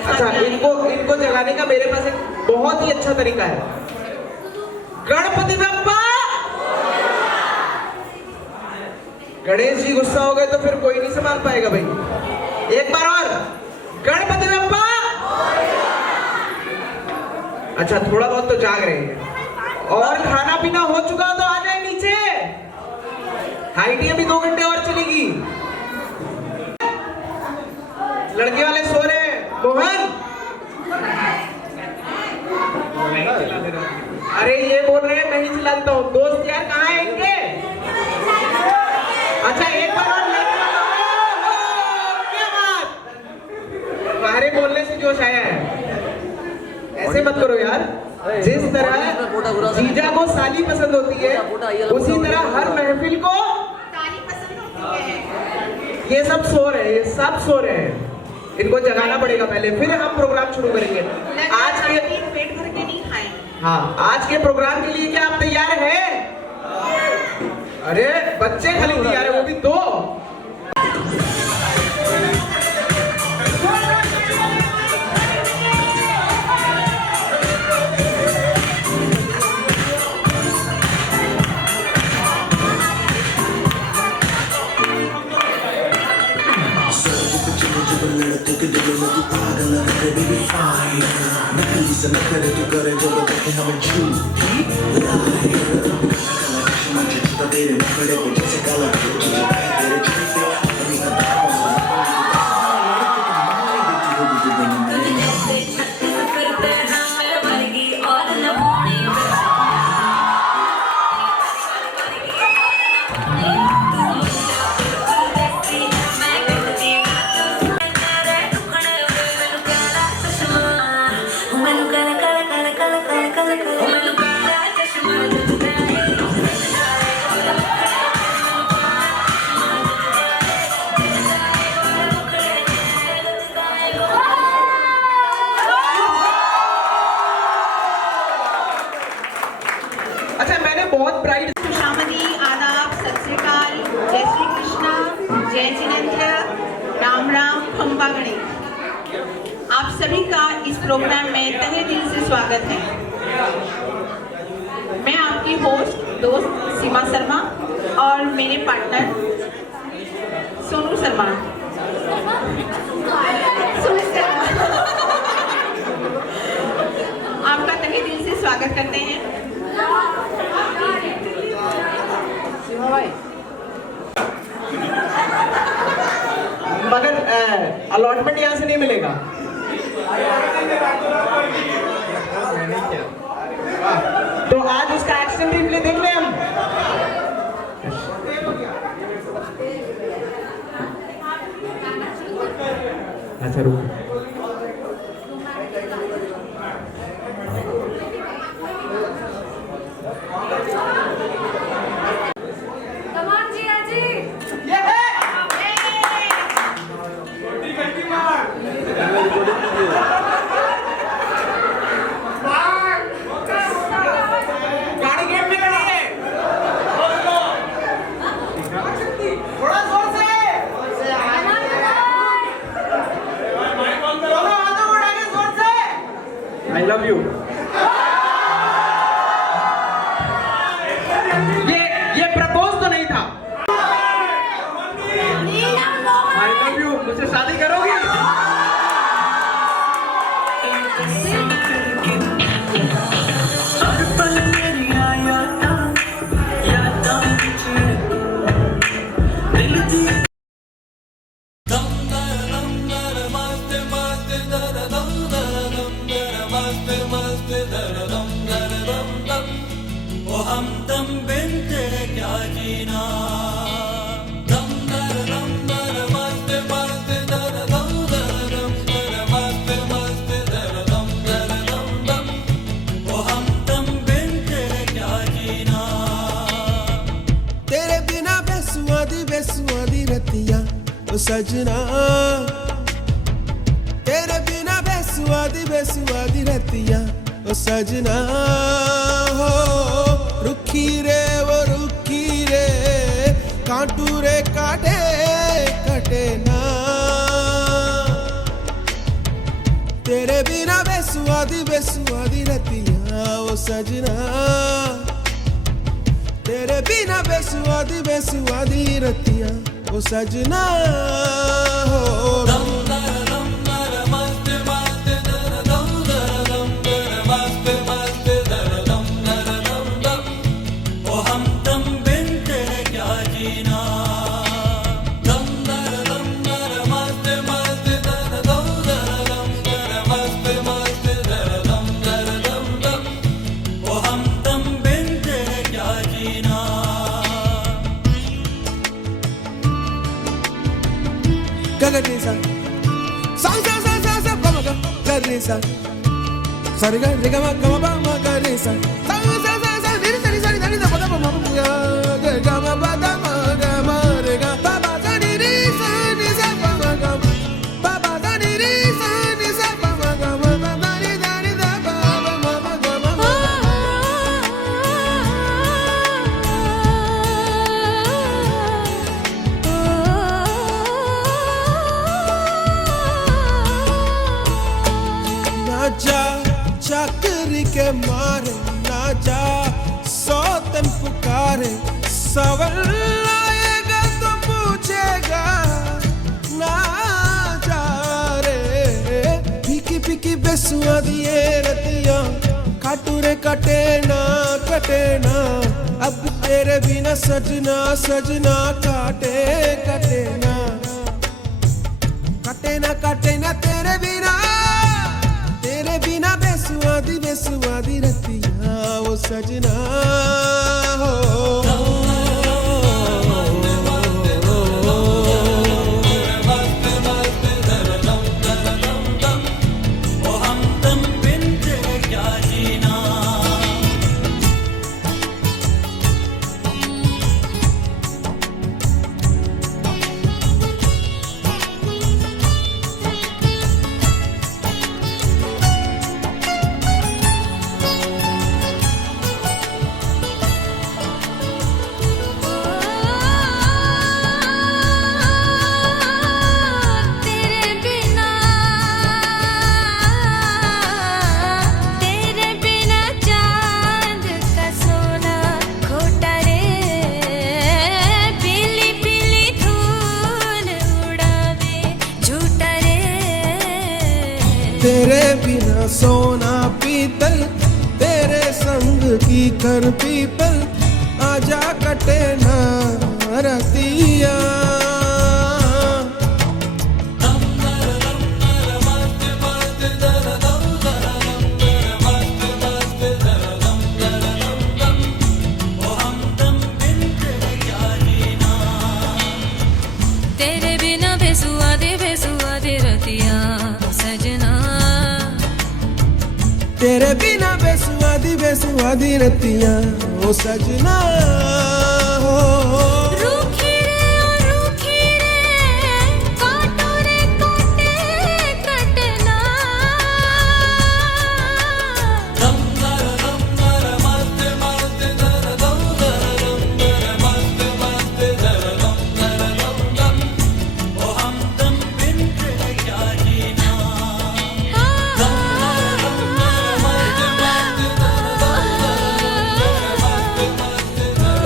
एक साथ अच्छा, में आएंगे। इनको जगाने का मेरे पास एक बहुत ही अच्छा तरीका है। गणपति बप्पा। गणेश जी गुस्सा हो गए तो फिर कोई नहीं संभाल पाएगा भाई। एक बार और, गणपति बप्पा। अच्छा, थोड़ा बहुत तो जाग रहे हैं। और खाना पीना हो चुका तो आ जाए नीचे। हाइटी अभी 2 घंटे और चलेगी। लड़के वाले सो रहे हैं। मोहन, अरे ये बोल रहे हैं मैं ही चिल्ला देता हूँ। दोस्त यार कहाँ है इनके? अच्छा, एक बार और लड़के वाला। क्या बात, तुम्हारे बोलने से जोश आया है। ऐसे मत करो यार। जिस तरह जीजा को साली पसंद होती है, उसी तरह हर महफिल को ताली पसंद होती है। ये सब सो रहे हैं, ये सब सो रहे हैं। इनको जगाना पड़ेगा पहले, फिर हम प्रोग्राम शुरू करेंगे। आज के पेट भर के नहीं खाएंगे। हाँ, आज के प्रोग्राम के लिए क्या आप तैयार हैं? अरे बच्चे खाली तैयार है, वो भी 2। लड़के के दिलों में तू पागल करे बेबी फाइन, नकली से न करे तू करे जो लोग देखे हमें झूठी मुझे छुपा तेरे नखरे को जैसे काला तुझे तेरे छुपे अपनी कदमों बहुत ब्राइट। खुशामदी, आदाब, सत श्री अकाल, जय श्री कृष्णा, जय जिनेंद्र, राम राम, खंबा गणेश। आप सभी का इस प्रोग्राम में तहे दिल से स्वागत है। मैं आपकी होस्ट दोस्त सीमा शर्मा और मेरे पार्टनर सोनू शर्मा। आपका तहे दिल से स्वागत करते हैं। मगर अलॉटमेंट यहाँ से नहीं मिलेगा। तो आज उसका एक्शन रिप्ले देख लें हम। अच्छा रुको। I love you. ये प्रपोज तो नहीं था। I love you. मुझसे शादी करोगी? हमदम बिन तेरे क्या जीना, दम दर मस्त मस्त दर दम दर मस्त मस्त दर दम दम, ओ हमदम बिन तेरे क्या जीना। तेरे बिना बेसुआदी रतिया ओ सजना, तेरे बिना बेसुआदी रतिया ओ सजना हो। रुखी रे वो रुखी रे, कांटू रे काटे कटे ना। तेरे बिना बेसुआदी बेसुआदी रतिया ओ सजना, तेरे बिना बेसुआदी बेसुआदी रतिया ओ सजना हो। दम दर मस्त मस्त दर दम दर मस्त मस्त दर दम दम। ओ हम दम बिन तेरे क्या जीना। दम दर मस्त मस्त दर दम दर मस्त मस्त दर दम दम। ओ हम दम बिन तेरे क्या जीना। Gagadisa, sa sa sa sa sa ga ma ga gagadisa, sa re ga ma ba ma gagadisa, sa sa sa sa ni sa ni sa ni da ba da ba ma ga ga ma ba da ma ga ma re ga ba ba sa ni sa ni sa ba ma ga ba ba sa ni sa ba ma ga ma ba da ni da ba ba ma ba ga ma ma. ना जा चाकरी के मारे, ना जा सौतन पुकारे, सवाल आएगा तो पूछेगा ना जा रे। फीकी फीकी बेसुआदी ये रतिया काटू रे कटे ना अब तेरे बिना सजना सजना काटे कटे ना तेरे बिना बेसुआदी बेसुआदी रतिया वो सजना हो। ओ हम दम बिन तेरे क्या जीना। तेरे बिना चांद का सोना खोटा रे, पीली पीली धूल उड़ावे झूठा रे। तेरे बिना सोना पीतल, तेरे संग की कर पीपल, आजा कटे ना रतिया। तेरे बिना बेसुआदी बेसुआदी रतिया सजना, तेरे बिना बेसुआदी बेसुआदी रतिया ओ सजना हो। रूखी रे काटो रे काटे कटना। दम दर मस्त मस्त दर दम दर मस्त मस्त दर दम। ओ हम दम बिन तेरे क्या जीना। दम दर मस्त मस्त दर दम मस्त मस्त दर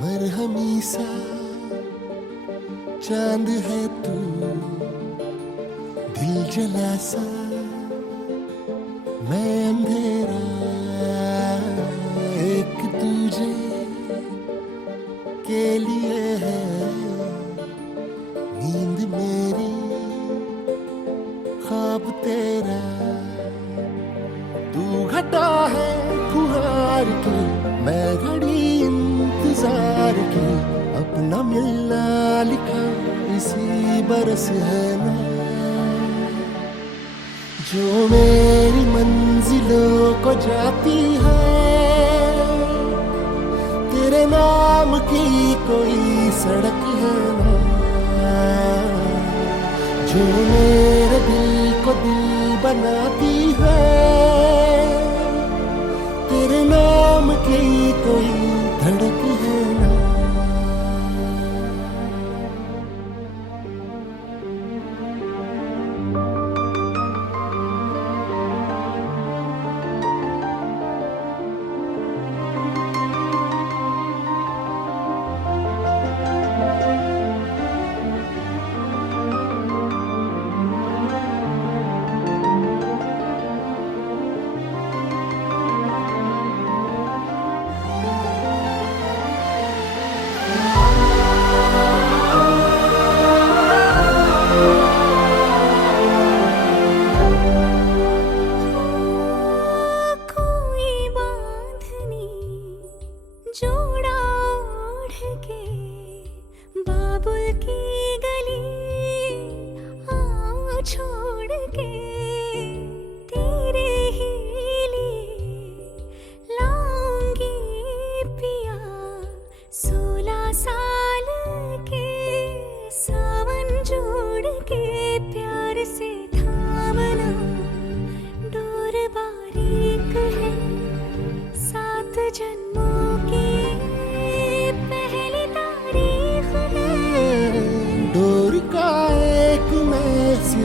मरहमी सा चांद है तू, दिल जला सा मैं अंधेरा, एक तुझे के लिए है नींद मेरी, ख्वाब तेरा। तू घटा है खुहार की, मैं घड़ी इंतजार की, अपना मिलना लिखा इसी बरस है ना। जो मेरी मंजिलों को जाती है, तेरे नाम की कोई सड़क है ना। जो मेरे दिल को दिल बनाती है, तेरे नाम की कोई धड़क है ना।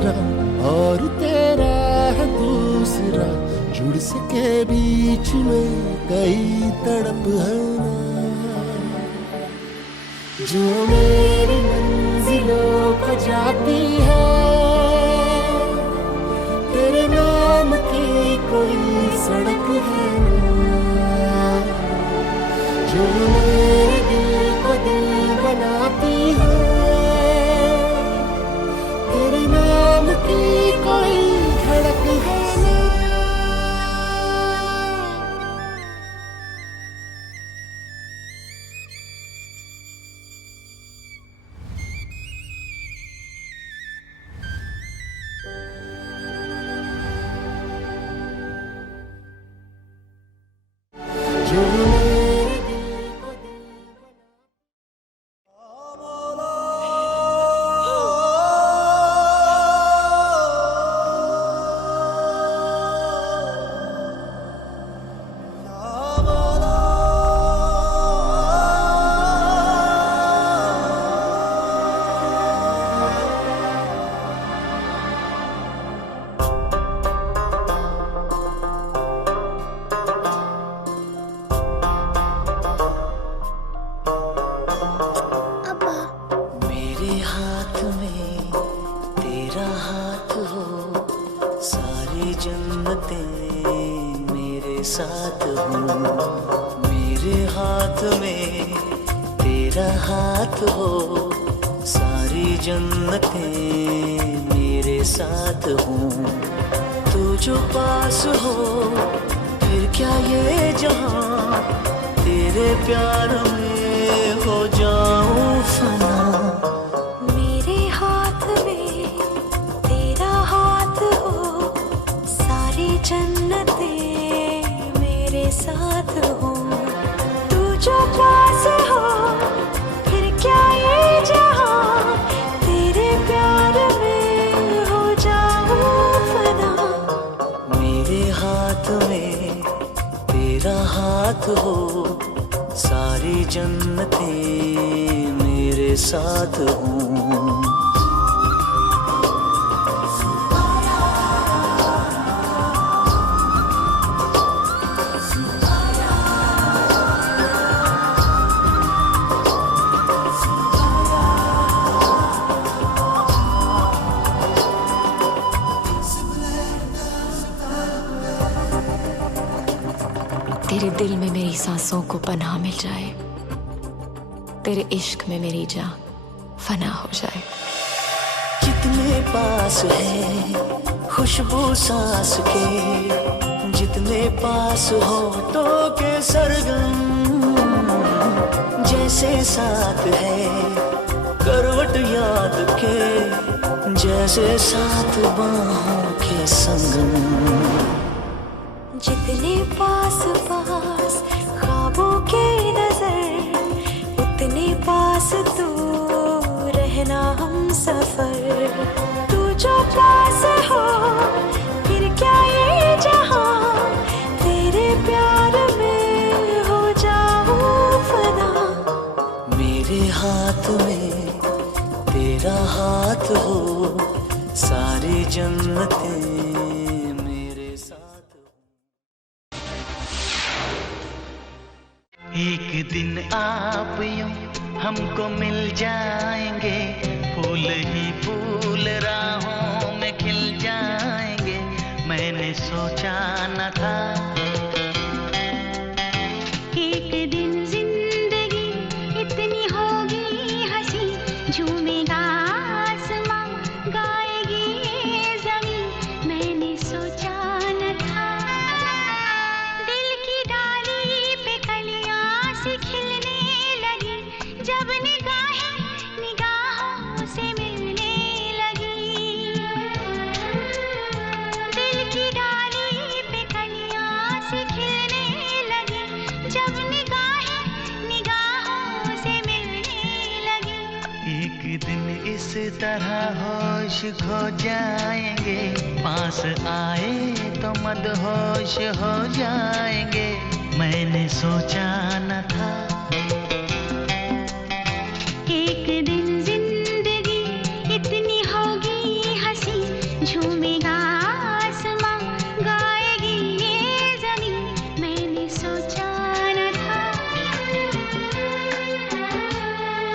तीसरा और तेरा है दूसरा, जुड़ सके बीच में कई तड़प है ना, जो मेरी मंजिलों को जाती है, तेरे नाम की कोई सड़क है ना, जो मेरे दिल को दिल बनाती है, तेरे नाम की कोई धड़क है ना। जो मेरे दिल को दिल मेरे हाथ में तेरा हाथ हो, सारी जन्नतें मेरे साथ हो, मेरे हाथ में तेरा हाथ हो, सारी जन्नतें मेरे साथ हो, तू जो पास हो फिर क्या ये जहां, तेरे प्यार में हो जाऊं फना। मेरे हाथ में तेरा हाथ हो, सारी जन्नतें मेरे साथ हो, तू जो पास हो फिर क्या ये जहां, तेरे प्यार में हो जाऊं फना। मेरे हाथ में तेरा हाथ हो, सारी जन्नतें मेरे साथ हों। तेरे दिल में मेरी सांसों को पनाह मिल जाए, तेरे इश्क में मेरी जान फना हो जाए। जितने पास है खुशबू सांस के, जितने पास होठों के सरगम, जैसे साथ है करवट याद के, जैसे साथ बाहों के संगम। जितने पास पास ख्वाबों के नजर, उतने पास तू रहना हम सफर। तू जो पास हो फिर क्या ये जहां, तेरे प्यार में हो जाऊं फना। मेरे हाथ में तेरा हाथ हो, सारी जन्नतें मेरे साथ हो। एक दिन आप यूं हमको मिल जाएंगे, फूल ही फूल राहों में खिल जाएंगे। मैंने सोचा न था एक दिन जिंदगी इतनी होगी हंसी, झूमेगा आसमां गाएगी ये ज़मीं। मैंने सोचा न था दिल की डाली पे कलियां सी खिलने लगी, जब निगाहें निगाहों से मिलने लगी। दिल की डाली पे कलियां सी खिलने लगी, जब निगाहें निगाहों से मिलने लगी। एक दिन इस तरह होश खो जाएंगे, पास आए तो मदहोश हो जाएंगे। मैंने सोचा न था एक दिन जिंदगी इतनी होगी हंसी,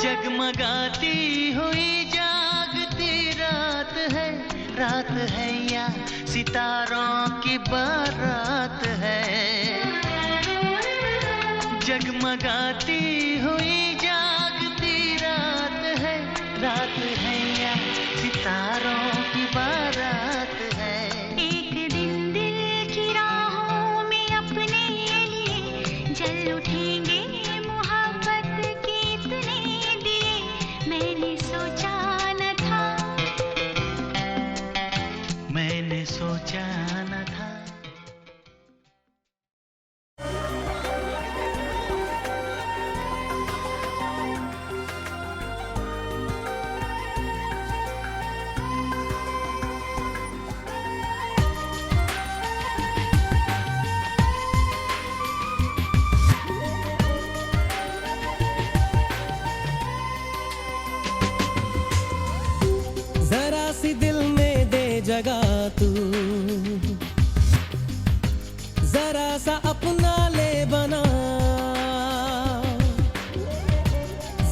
जगमगाती हुई जागती रात है या सितारों की बारात है। जगमगाती हुई जागती रात है या सितारों की बारात है। एक दिन दिल की राहों में अपने लिए जल उठेंगे मोहब्बत के इतने दिए मैंने सोचा न था। मैंने सोचा न था। जरा सी दिल में दे जगह तू, जरा सा अपना ले बना,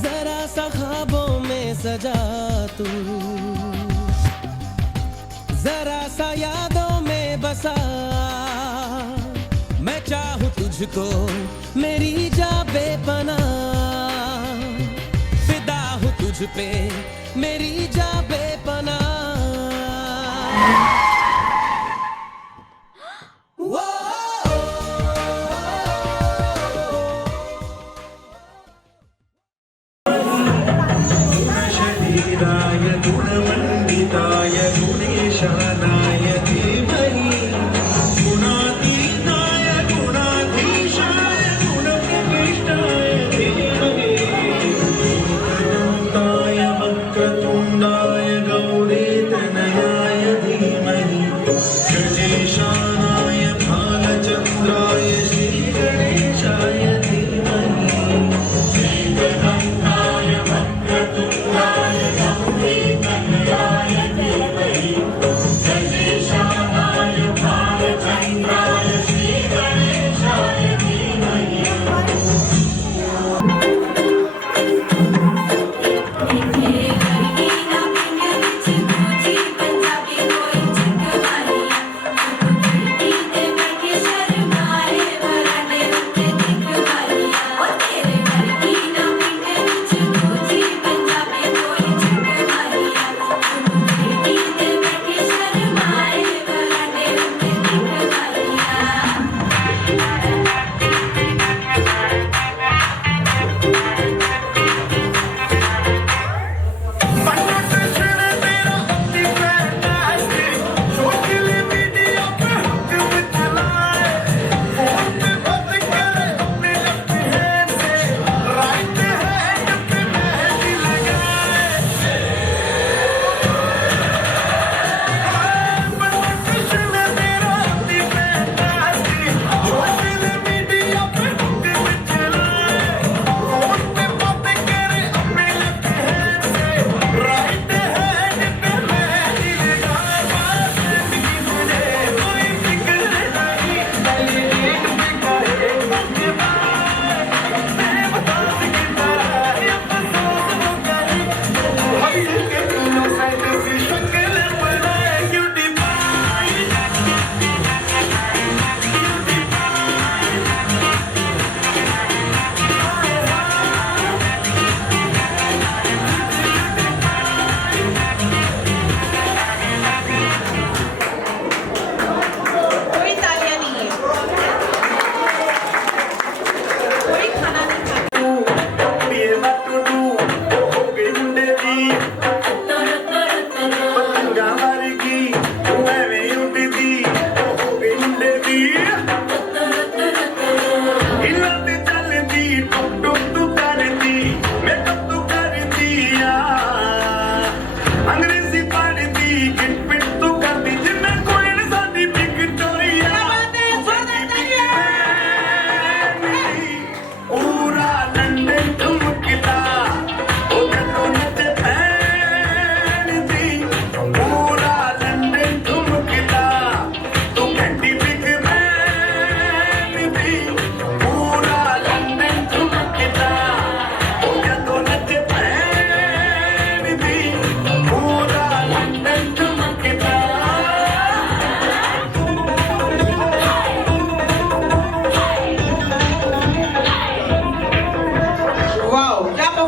जरा सा ख्वाबों में सजा तू, जरा सा यादों में बसा। मैं चाहूँ तुझको मेरी जा बेपना, फिदा हूँ तुझ पे मेरी जा बेपना। शरीराय गुणमण्डिताय गुणेशानाय धीमहि गुणातीताय गुणाधीशाय गुणप्रविष्टाय धीमहि भूतनाथाय वक्रतुण्डाय गौरीतनयाय धीमहि गणेशानाय भालचन्द्राय श्रीगणेशाय धीमहि एकदन्ताय वक्रतुण्डाय गौरीतनयाय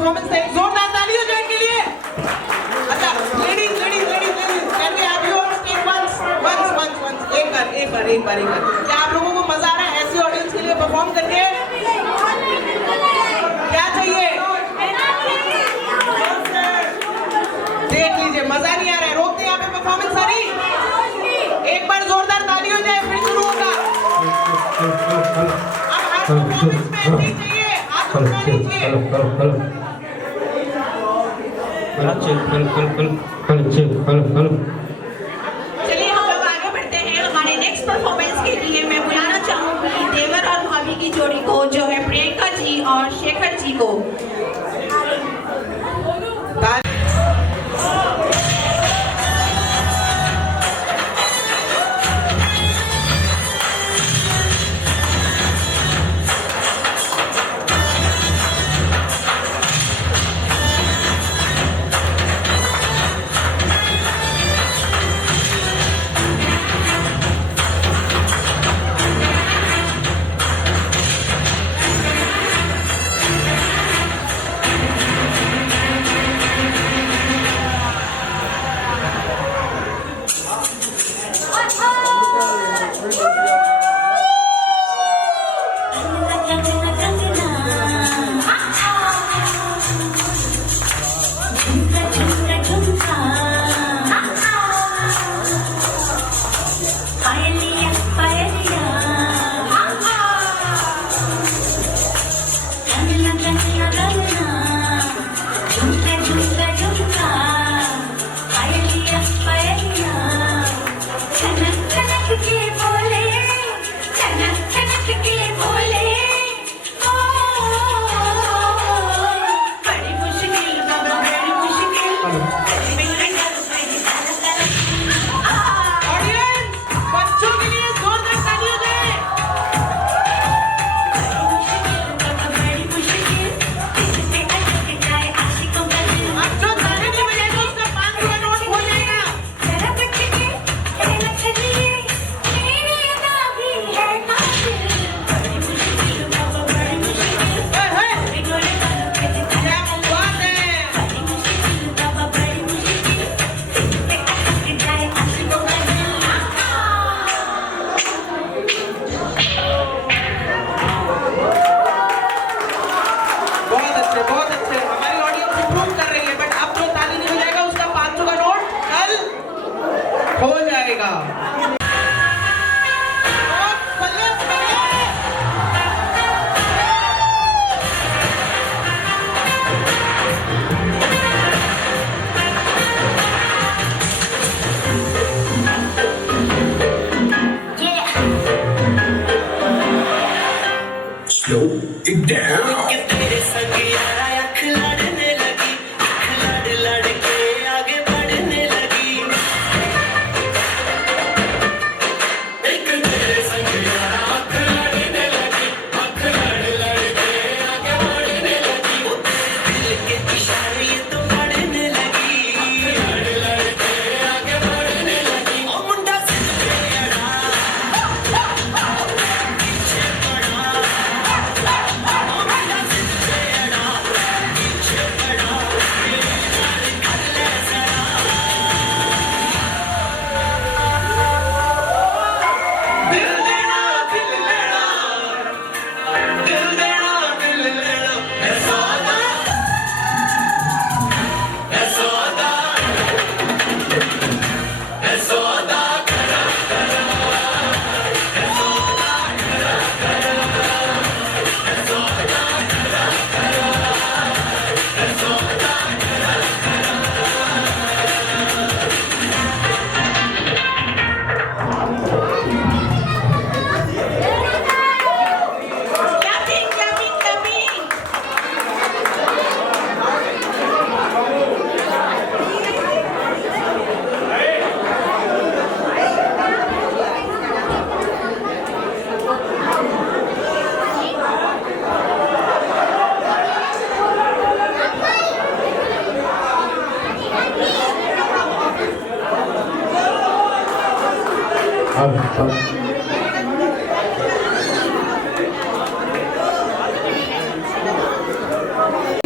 परफॉर्मेंस था, एक जोरदार ताली हो जाए इनके लिए। अच्छा ladies can we have you on stage once एक बार क्या आप लोगों को मजा आ रहा है ऐसी ऑडियंस के लिए परफॉर्म करके? क्या चाहिए? देख लीजिए मजा नहीं आ रहा है, रोकते हैं यहाँ पे परफॉर्मेंस सारी। एक बार जोरदार ताली हो जाए फिर शुरू होगा। अब हर परफॉर्मेंस में ऐसे ही चाहिए, हाथ उठा लीजिए। चलिए हम लोग आगे बढ़ते हैं हमारे नेक्स्ट परफॉर्मेंस के लिए। मैं बुलाना चाहूंगी देवर और भाभी की जोड़ी को, जो है प्रियंका जी और शेखर जी को।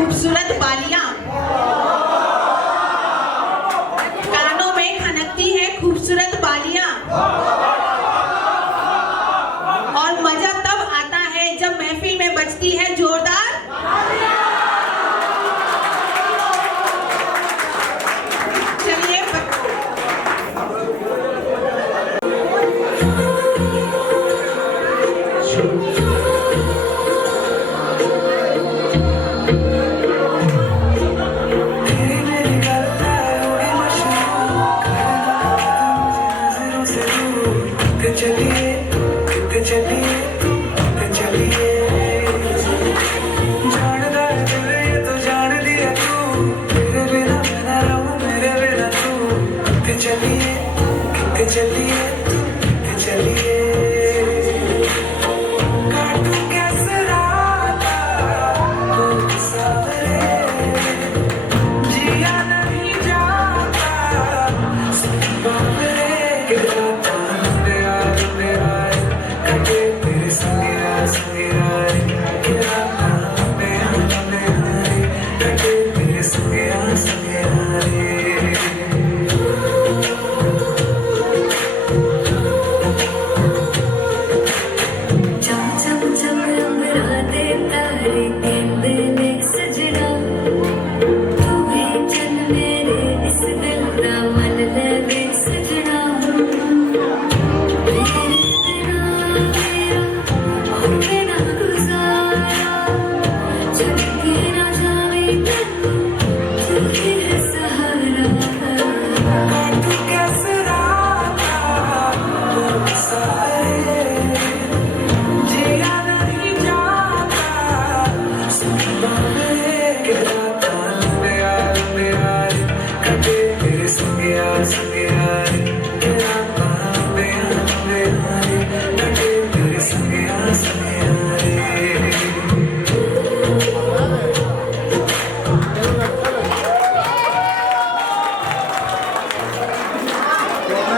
खूबसूरत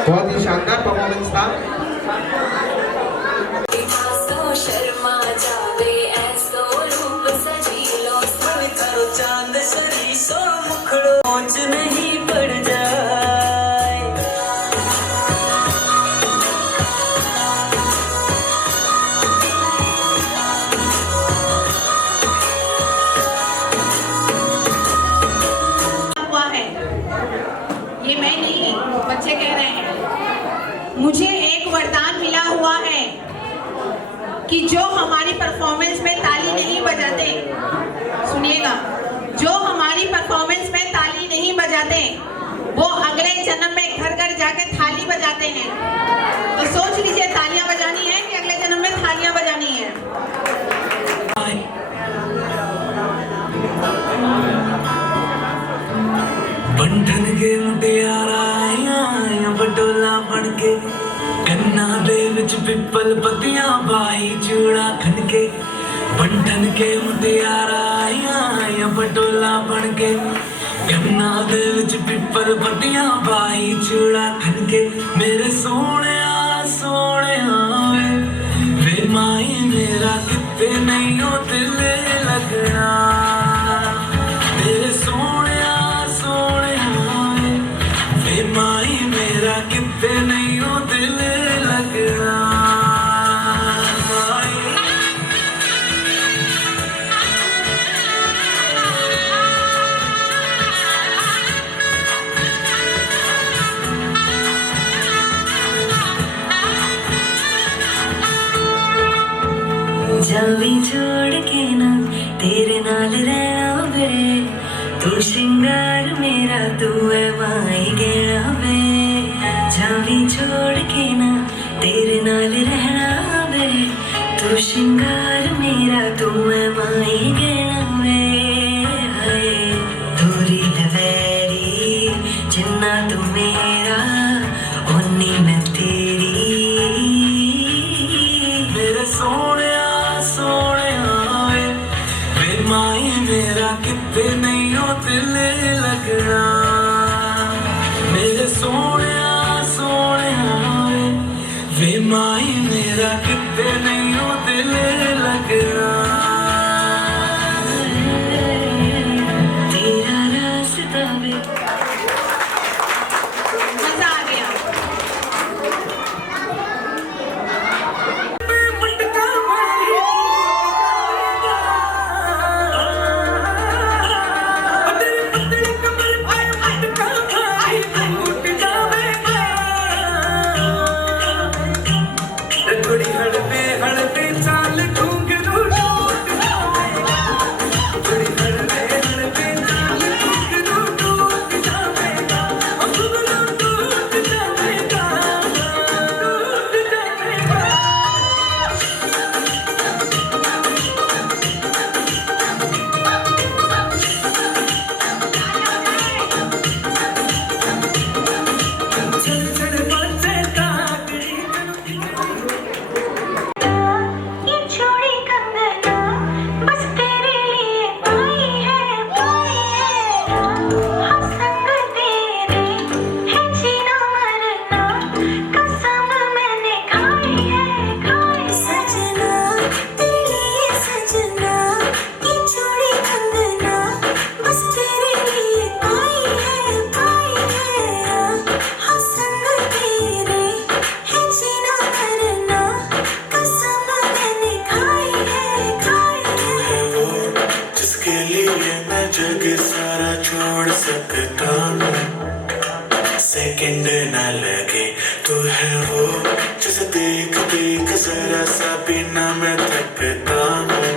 बहुत ही शानदार परफॉर्मेंस था। शर्मा जावे ऐसो रूप सजीलो करो चांद सरी सो मुखड़ो सोच नहीं पड़ जाए। हुआ है, ये मैं नहीं, बच्चे कह रहे हैं। मुझे एक वरदान मिला हुआ है कि जो हमारी परफॉर्मेंस में ताली नहीं बजाते, सुनिएगा, जो हमारी परफॉर्मेंस में ताली नहीं बजाते वो अगले जन्म में घर घर जाके थाली बजाते हैं। तो सोच लीजिए, तालियां बजानी है कि अगले जन्म में थालियां बजानी है। बंधन के मुटियारा आया बटोला बन के कन्ना दे विच पिपल पतियां बाई चूड़ा खनके। बंधन के मुटियारा आया बटोला बन के कन्ना दे विच पिपल पतियां बाई चूड़ा खनके। मेरे सोने वे माई मेरा किते नहीं हो दिल लगना। तेरे सोने वे माई मेरा किते नहीं हो दिल लगना। जावी छोड़ के ना तेरे नाल रहना वे, तू श्रृंगार मेरा तू है माई गहना वे। जावी छोड़ के ना तेरे नाल रहना वे, तू श्रृंगार मेरा तू है माई गहना वे। हाय दूरी लवेरी जिन्ना तू मेरा उन्नी मैं तेरी। मेरे सोने वे माई मेरा किते नहीं हो दिल लगना। मेरे सोने वे माई मेरा किते नहीं हो दिल लगना। तेरा रास्ता भी मजा आ गया। सेकंड ना लगे तू है वो जिसे देख देख जरा सा बिना मैं थकता हूँ।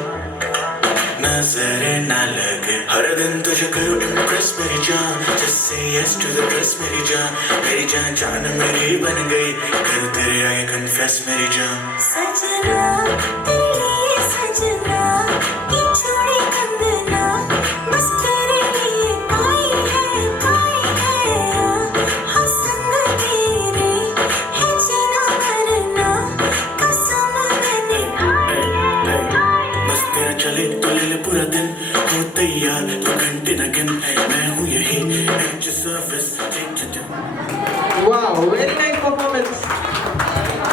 नजर ना लगे हर दिन तुझे करूँ इम्प्रेस मेरी say yes to the dress मेरी जान जान मेरी बन गई कर तेरे आगे confess मेरी जान सजना तेरे लिए सजना ये छोड़ी कंगना बस तेरे लिए पाई है हाँ संग तेरे है जीना मरना कसम मैंने खाई है बस तेरा चले तो ले ले पूरा दिन हो तैयार तो घंटे न गिन मैं हूँ यही at your service take your time Wow, very nice performance.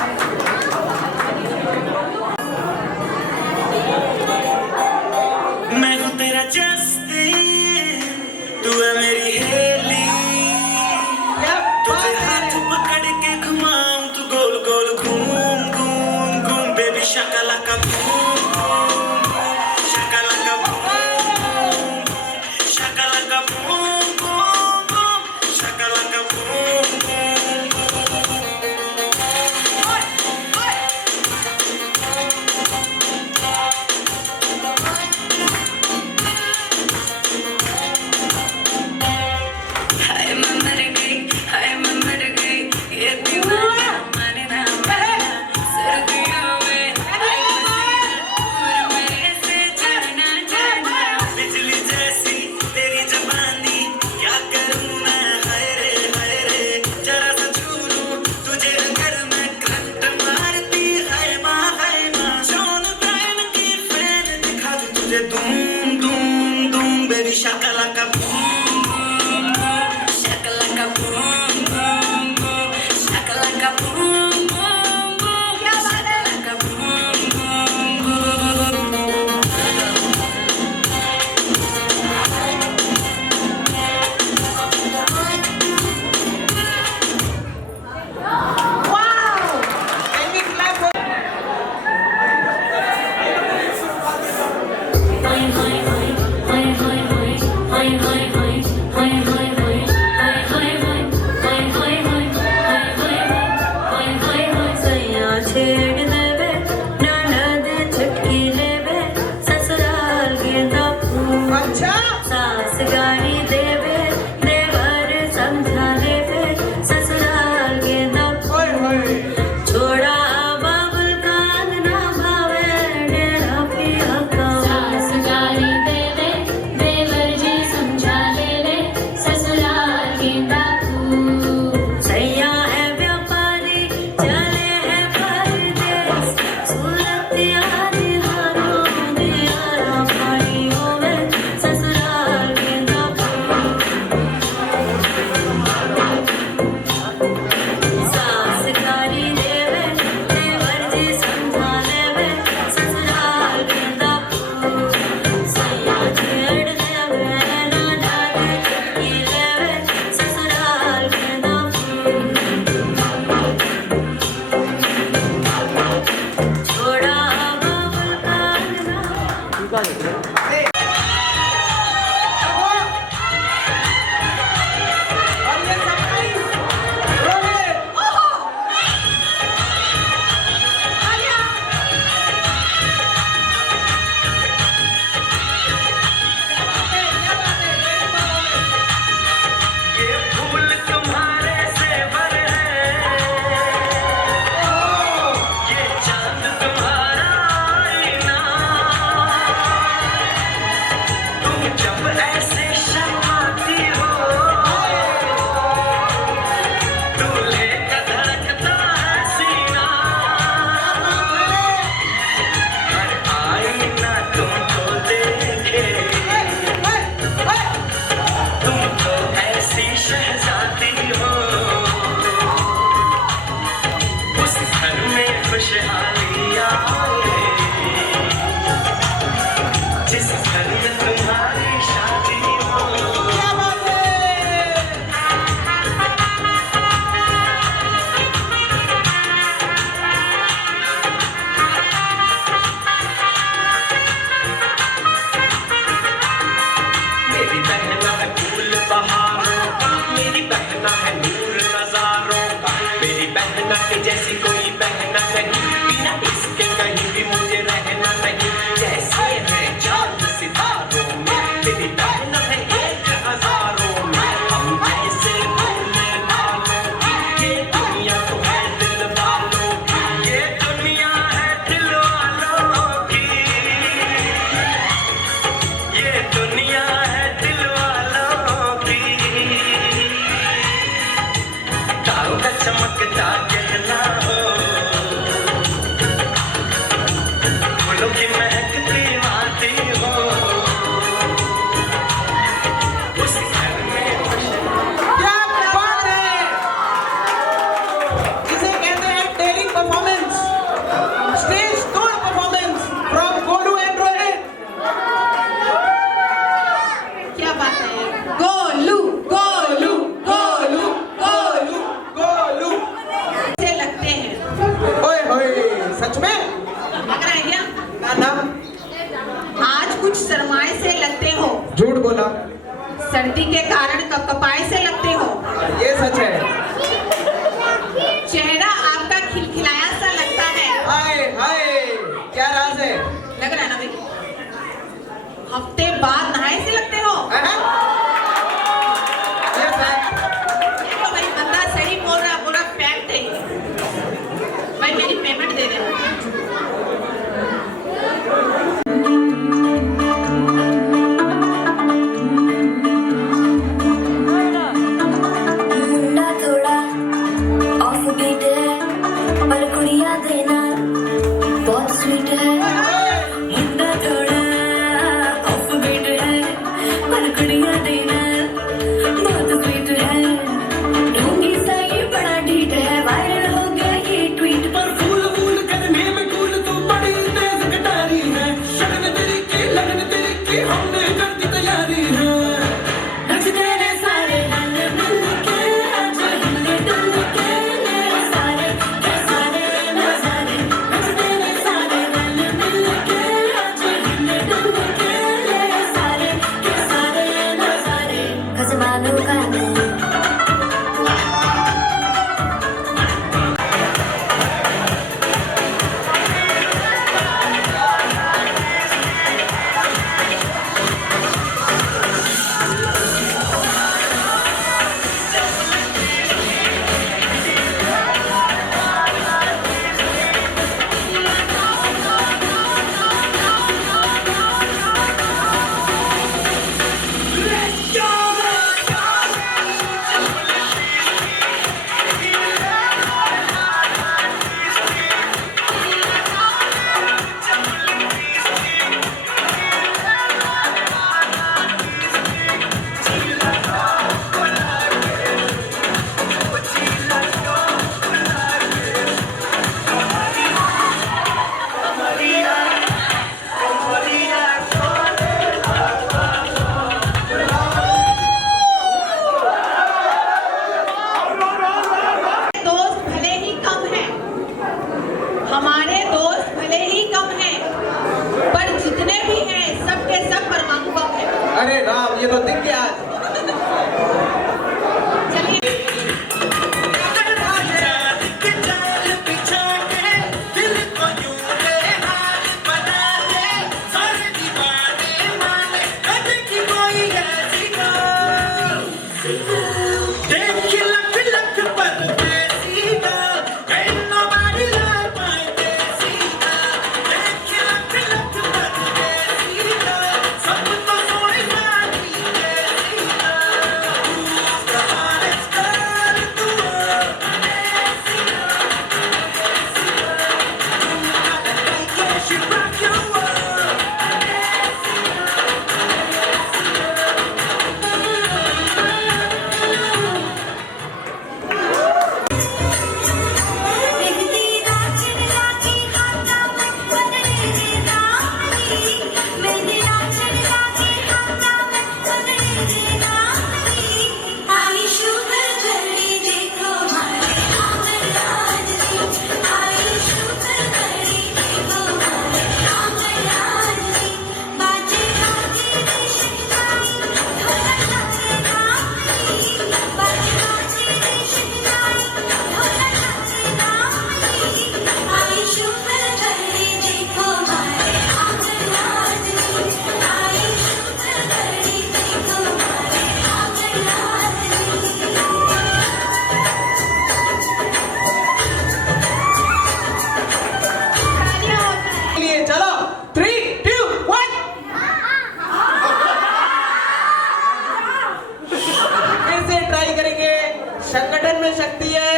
कारण कपाय से लगते हो। ये सच है। चेहरा आपका खिलखिलाया सा लगता है। हाय हाय, क्या राज है? लग रहा है ना भाई? हफ्ते बाद नहाए से लगते हो। ये fact। देखो भाई, बंदा सही बोल रहा, पूरा फैक्ट है ये। भाई मेरी पेमेंट दे देना। मुंडा थोड़ा ऑफ बीट है पर कुड़िया देना बहुत स्वीट है। मुंडा थोड़ा ऑफ बीट है पर कुड़िया देना बहुत स्वीट है। ढोंगी सा ये बड़ा ढीठ है, वायरल हो गया ये ट्वीट पर। फूल फूल करने में कूल तू बड़ी तेज कटारी है। शगन तेरी की हमने कर दी तैयारी है। नच तेरे सारे हल मिल के आज हिले डुल के ले सारे के सारे नजारे। नच तेरे सारे हल मिल के आज हिले डुल के ले सारे के सारे नजारे। खजमानों का मैं दोस्त भले ही कम हैं, हमारे दोस्त भले ही कम हैं, पर जितने भी हैं सबके सब परमाणु बम हैं। अरे राम, ये तो दिख गया आज। चलिए संगठन में शक्ति है।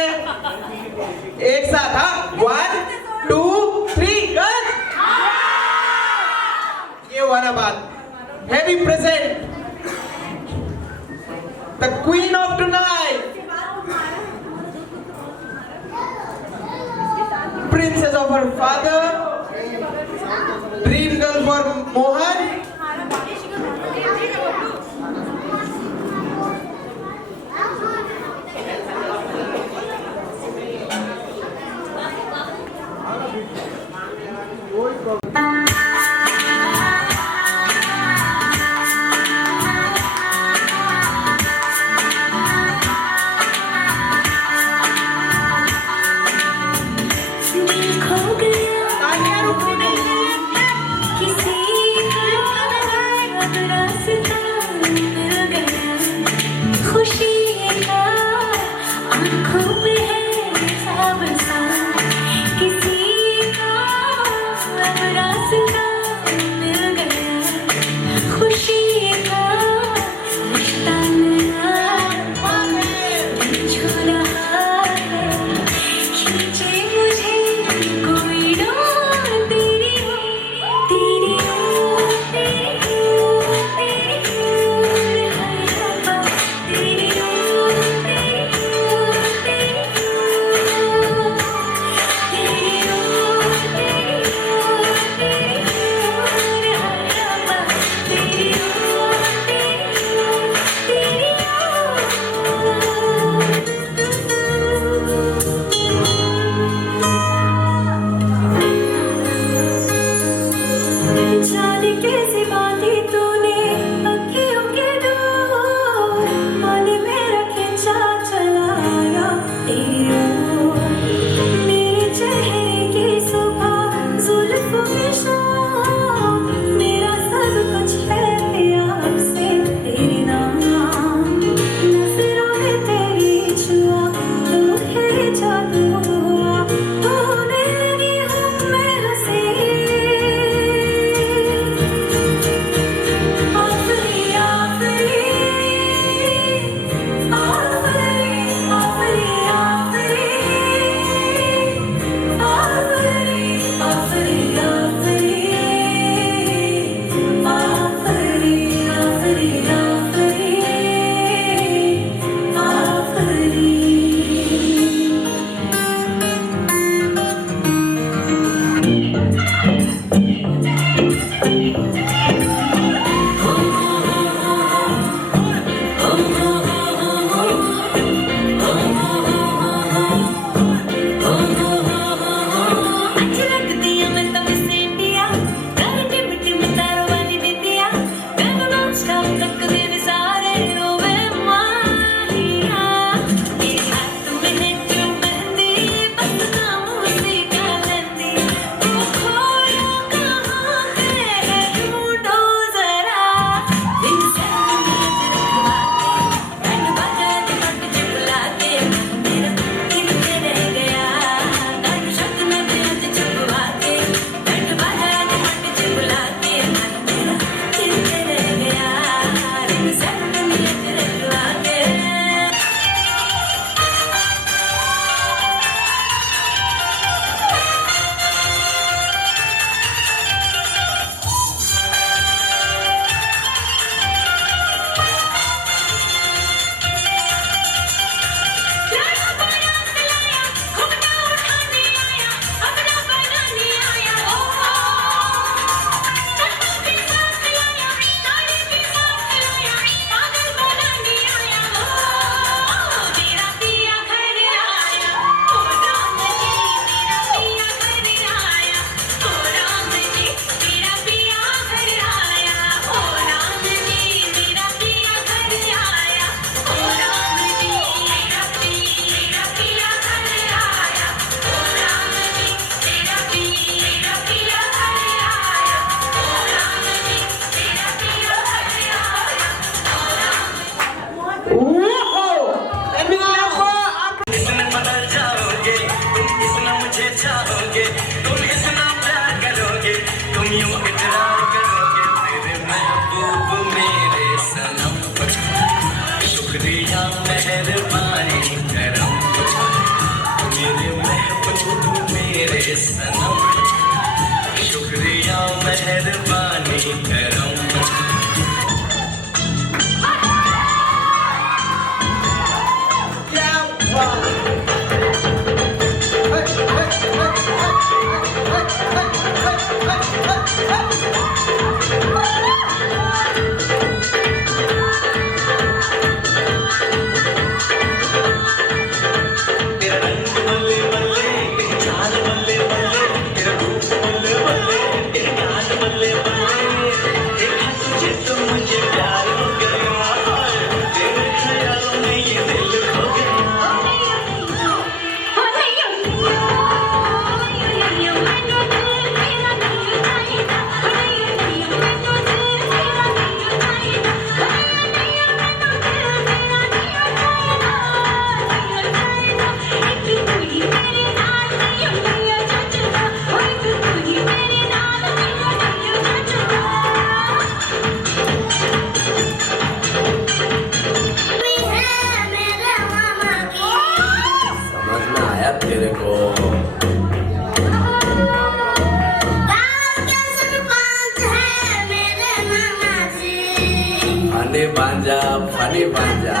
एक साथ, हाँ, 1 2 3 गन। ये हुआ ना बात। Heavy present the queen of tonight, princess of her father, dream girl for Mohan. शुक्रिया मेहरबानी करम मेरे महबूब मेरे सनम शुक्रिया मेहरबानी करम तेरा रंग बल्ले बल्ले तेरी चाल बल्ले बल्ले तेरा रूप बल्ले बल्ले तेरी गाल बल्ले बल्ले देखा तुझे तो मुझे प्यार हो गया तेरे ख्यालों में ये दिल खो गया समझ में आया तेरे को फनी भांजा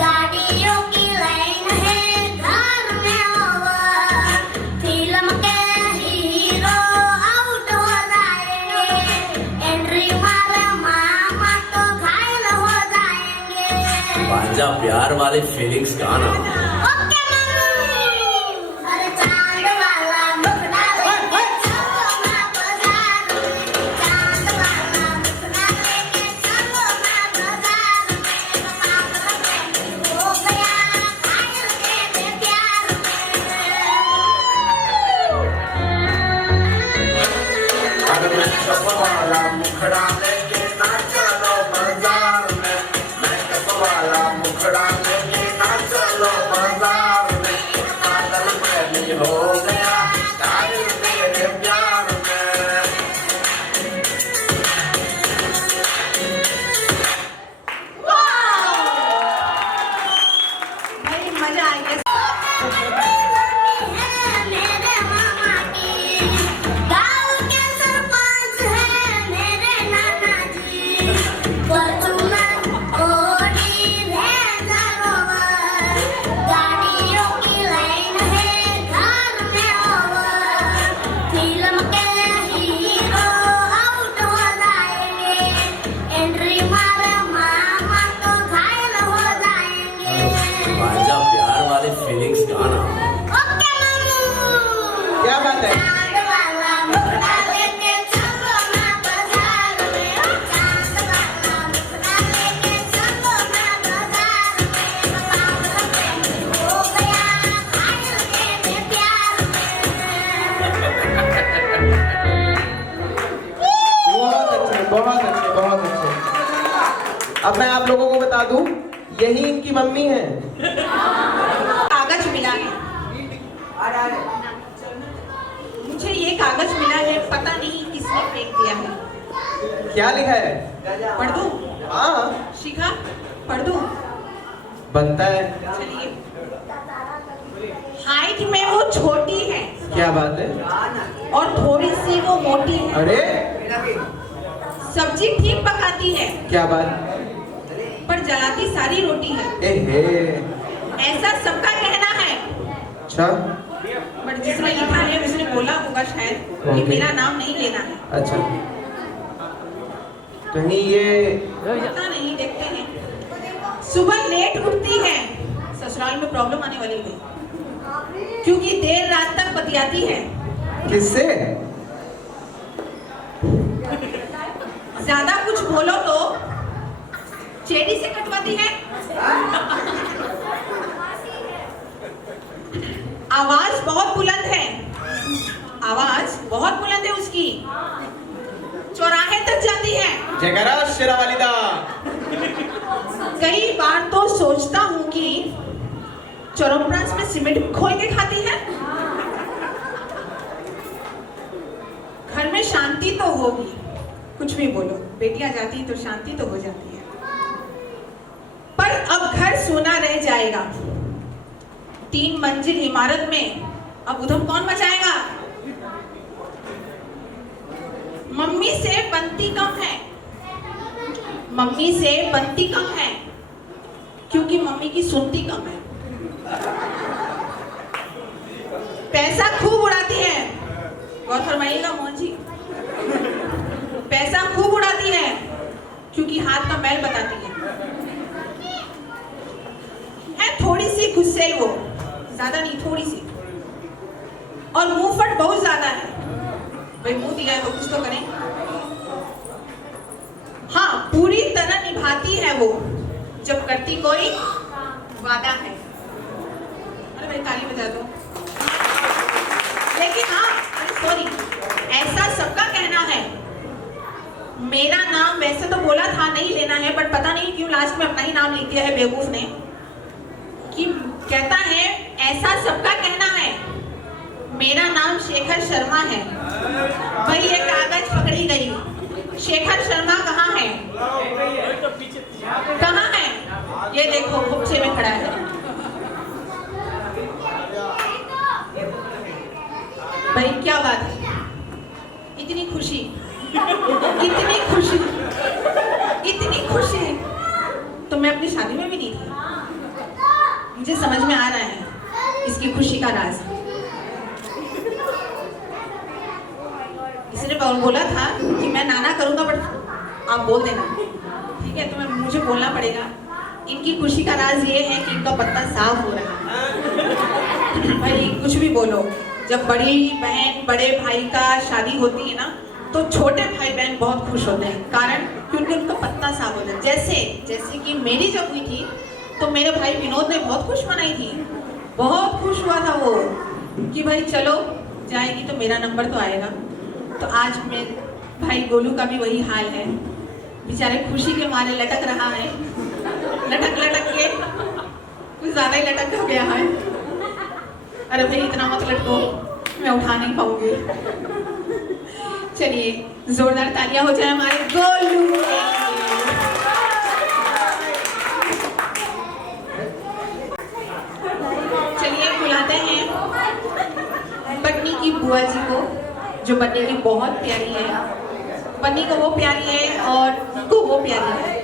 गाड़ियों की लाइन है घर में ओवर फिल्म के हीरो आउट हो जाएंगे एंट्री मारे मामा तो घायल हो जाएंगे भांजा प्यार वाली फीलिंग्स गाना ओके मम्मी अरे चांद वाला मुखड़ा लेके चलो ना बाजार में चांद वाला मुखड़ा लेके चलो ना बाजार में पागल हो गया घायल तेरे प्यार अगर मैं कप वाला मुखड़ा लेके ना चलो बाजार में मैं कप वाला मुखड़ा लेके ना चलो बाजार में पागल मैं हो गया घायल तेरे प्यार में भाई मजा आ गया मेरे मामा की गाँव के सरपंच है मेरे नाना जी फॉर्च्यूनर ऑडी रेंज रोवर गाड़ियों की लाइन है घर में ओवर फिल्म के हीरो आउट हो जाएंगे एंट्री मारे मामा तो घायल हो जाएंगे भांजा प्यार वाली फीलिंग्स गाना ओके मम्मी क्या बात है चांद वाला मुखड़ा लेके चलो ना बाजार में चांद वाला मुखड़ा लेके चलो ना बाजार में पागल हो गया घायल तेरे प्यार बहुत अच्छे बहुत अच्छे अब मैं आप लोगों को बता दूं यही इनकी मम्मी है कागज मिला है मुझे ये कागज मिला है पता नहीं किसने फेंक दिया है क्या लिखा है पढ़ दूं हाँ शिखा पढ़ दूं बनता है चलिए हाइट में वो छोटी है क्या बात है और थोड़ी सी वो मोटी है अरे सब्जी ठीक पकाती है क्या बात पर जलाती सारी रोटी है एहे ऐसा सबका कहना है अच्छा बट जिसने लिखा है उसने बोला होगा शायद कि ओके। मेरा नाम नहीं लेना है अच्छा कहीं ये पता नहीं देखते हैं सुबह लेट उठती है ससुराल में प्रॉब्लम आने वाली है क्योंकि देर रात तक बतियाती है किससे ज्यादा कुछ बोलो तो चेड़ी से कटवाती है आवाज बहुत बुलंद है आवाज बहुत बुलंद है उसकी चौराहे तक जाती है जयकारा शेरा वालिदा सोचता हूँ कि चौरमरास में सीमेंट खोल के खाती है। घर में शांति तो होगी, कुछ भी बोलो, बेटियां जाती तो शांति तो हो जाती है, पर अब घर सोना रह जाएगा। 3 मंजिल इमारत में अब उधम कौन बचाएगा? मम्मी से बनती कम है, मम्मी से बनती कम है, क्योंकि मम्मी की सुनती कम है। पैसा खूब उड़ाती है, गौर फरमाइएगा मोहन जी, पैसा खूब उड़ाती है क्योंकि हाथ का मैल बताती है थोड़ी सी गुस्से वो, ज्यादा नहीं, थोड़ी सी, और मुंह फट बहुत ज्यादा है। भाई मुंह दिया है तो कुछ तो करें। हाँ, पूरी तरह निभाती है वो जब करती कोई वादा है। अरे भाई ताली बजा दो। लेकिन हाँ, सॉरी, ऐसा सबका कहना है। मेरा नाम वैसे तो बोला था नहीं लेना है, बट पता नहीं क्यों लास्ट में अपना ही नाम लिख दिया है बेवकूफ ने, कि कहता है ऐसा सबका कहना है मेरा नाम शेखर शर्मा है। भाई ये कागज पकड़ी गई, शेखर शर्मा कहाँ है? कहाँ है? ये देखो गुच्छे में खड़ा है। भाई क्या बात है, इतनी खुशी, इतनी खुशी, इतनी खुशी तो मैं अपनी शादी में भी नहीं थी। मुझे समझ में आ रहा है इसकी खुशी का राज। इसने बोला था कि मैं नाना करूंगा, बट आप बोल देना, ठीक है? तो मुझे बोलना पड़ेगा। इनकी खुशी का राज ये है कि इनका पत्ता साफ हो रहा है। भाई कुछ भी बोलो, जब बड़ी बहन बड़े भाई का शादी होती है ना, तो छोटे भाई बहन बहुत खुश होते हैं, कारण क्योंकि उनका पत्ता साफ हो जाता है। जैसे कि मेरी जब हुई थी तो मेरे भाई विनोद ने बहुत खुश मनाई थी, बहुत खुश हुआ था वो कि भाई चलो जाएगी तो मेरा नंबर तो आएगा। तो आज मेरे भाई गोलू का भी वही हाल है, बेचारे खुशी के मारे लटक रहा है, लटक लटक के कुछ ज्यादा ही लटक हो गया है। अरे भाई इतना मत लटको, मैं उठा नहीं पाऊंगी। चलिए जोरदार तालियां हो जाए हमारे गोलू के लिए। चलिए बुलाते हैं बन्नी की बुआ जी को, जो बन्नी की बहुत प्यारी है। बन्नी को वो प्यारी है और उनको वो प्यारी है।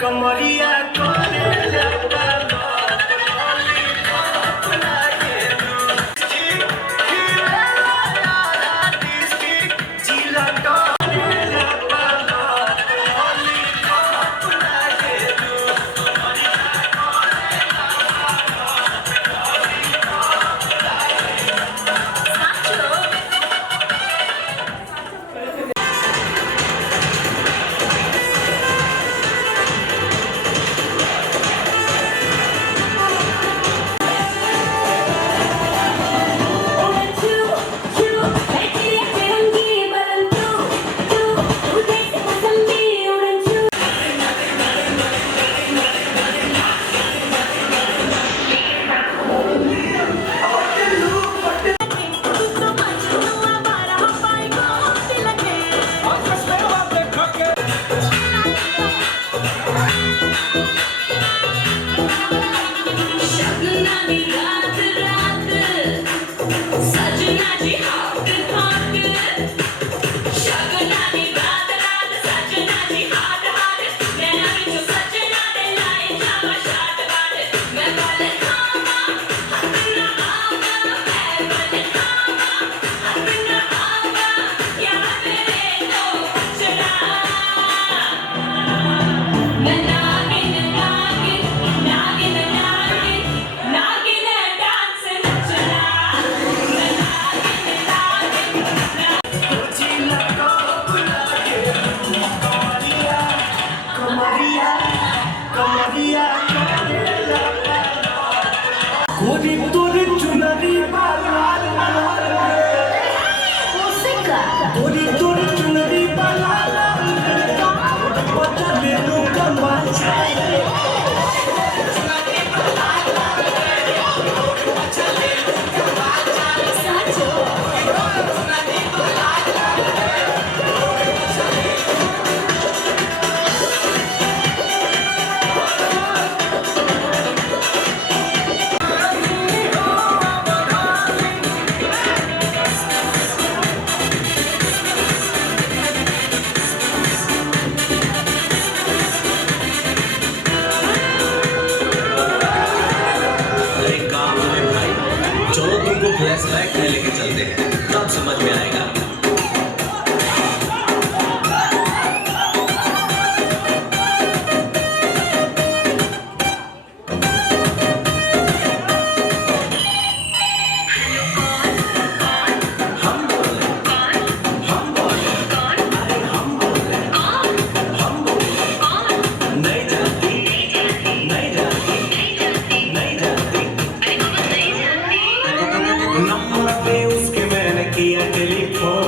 कमरिया गोरी तोरी चुनरी बाल लाल लाल गोरी तोरी चुनरी बाल लाल लाल पता ले लो कमाल छाए चलो तुमको फ्लैशबैक में लेके चलते हैं तब समझ में आएगा नंबर पे उसके मैंने किया टेलीफोन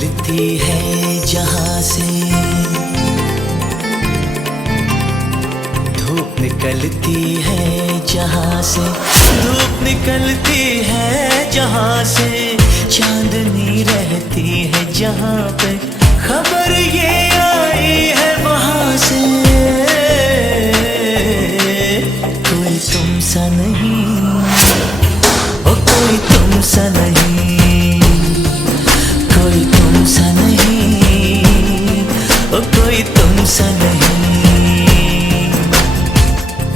निकलती है जहां से, धूप निकलती है जहां से, धूप निकलती है जहां से, चांदनी रहती है जहां पे, खबर ये आई है वहां से, कोई तुम सा नहीं, ओ कोई तुम सा नहीं, कोई तुम सा नहीं, ओ कोई तुम सा नहीं।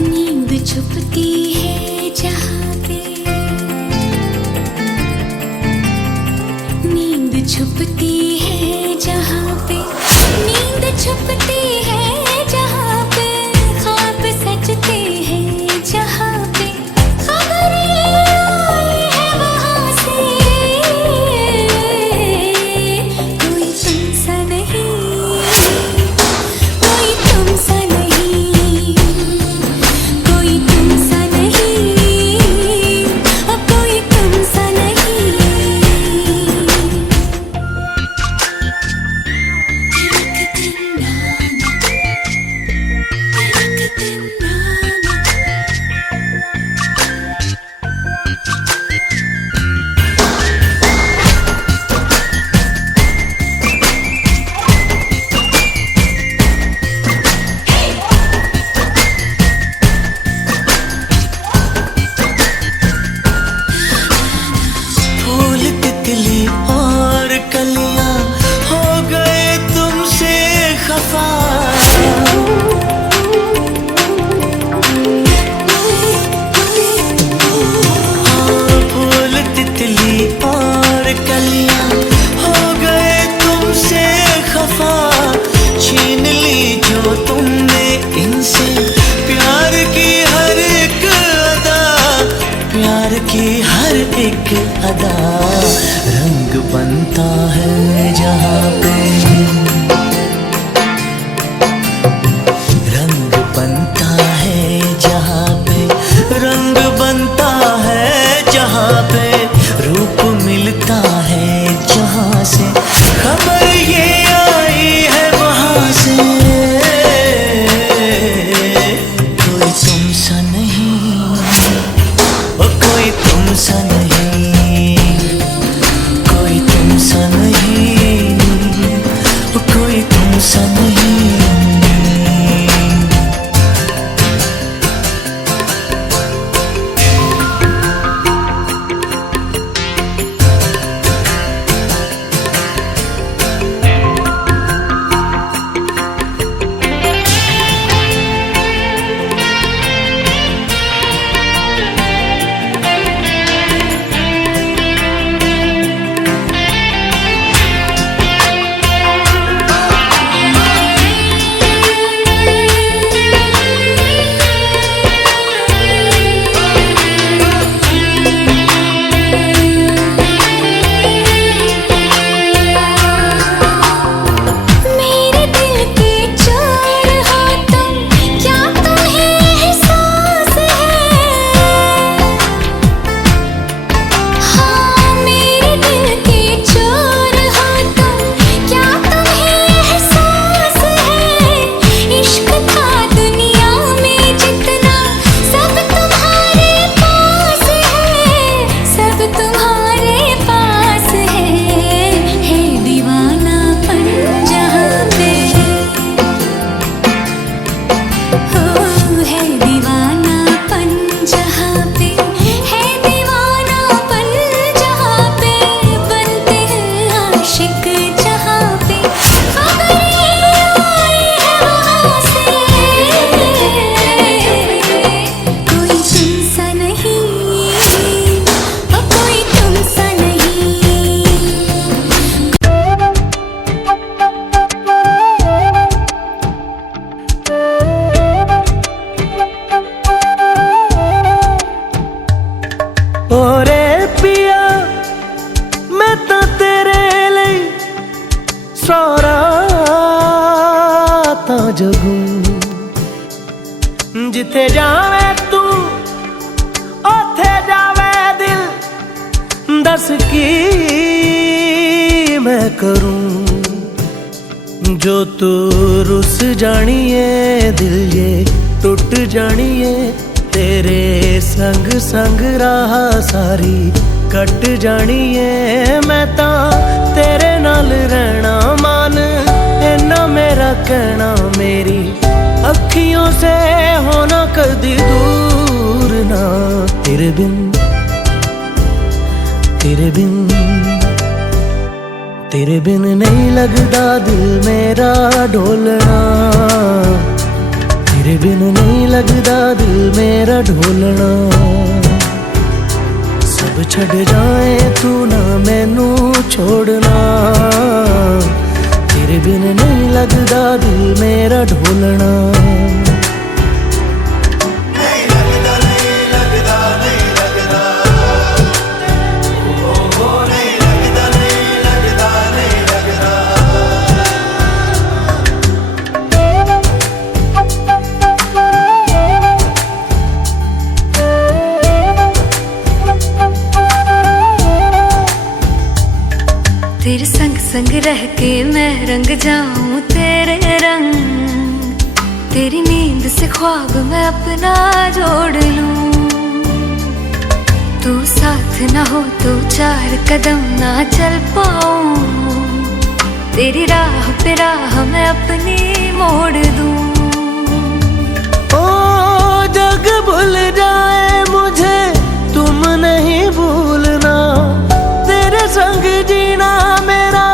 नींद छुपती है जहाँ पे, नींद छुपती है जहाँ पे, नींद छुपती है जहाँ पे, ख्वाब सजते हैं जहाँ पे, खबर ये आई है वहाँ से, कोई तुम सा नहीं, कोई तुम सा नहीं, कोई तुम सा नहीं, अब कोई तुम सा नहीं। फूल तितली और कलियां हो गए तुमसे खफा, फूल तितली और कलियां हो गए तुमसे खफा, छीन ली जो तुमने इनसे प्यार की हर एक अदा, प्यार की हर एक अदा, रंग बनता है जहाँ पे, रंग बनता है जहाँ पे, रंग बनता है जहाँ पे, रूप मिलता है जहाँ से, खबर ये आई है वहाँ से, कोई तुम सा नहीं, ओ कोई तुम सा नहीं, कोई तुम सा नहीं, ओ कोई तुम सा नहीं। मेरे दिल के चोर हो तुम, क्या तुम्हें एहसास है? हाँ मेरे दिल के चोर हो तुम, क्या तुम्हें एहसास है? इश्क था दुनिया में जितना, सब तुम्हारे पास है, सब तुम्हारे पास है दीवानापन जहाँ पे, हो है दीवानापन जहाँ पे, है दीवानापन जहाँ पे, बनते हैं आशिक जहाँ पे, खबर ये आई है वहाँ से, कोई तुम सा नहीं, ओ कोई तुम सा नहीं। ओरे पिया मैं तो तेरे लिए सौ रातां जगूं, जिथे जावे तू ओथे जावे दिल, दस की मैं करूं जो तू रुस जानिए दिल ये टुट जानिए तेरे संग संग राह सारी कट जानिए मैं ता तेरे नाल रहना मान इन्ना मेरा कहना मेरी अखियों से होना कदी दूर ना तेरे बिन नहीं लगदा दिल मेरा ढोलना तेरे बिन नहीं लगदा दिल मेरा ढोलना सब छड़ जाए तू ना मैनू छोड़ना तेरे बिन नहीं लगदा दिल मेरा ढोलना तेरे संग संग रह के मैं रंग जाऊं तेरे रंग तेरी नींद से ख्वाब मैं अपना जोड़ लूं तू साथ ना हो तो 4 कदम ना चल पाऊं तेरी राह पे राह मैं अपनी मोड़ दूं ओ जग भूल जाए मुझे तुम नहीं भूलना तेरे संग जीना मेरा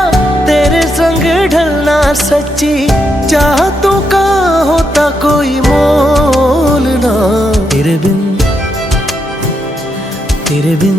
तेरे संग ढलना सच्ची चाहतों का होता कोई मोल ना तेरे बिन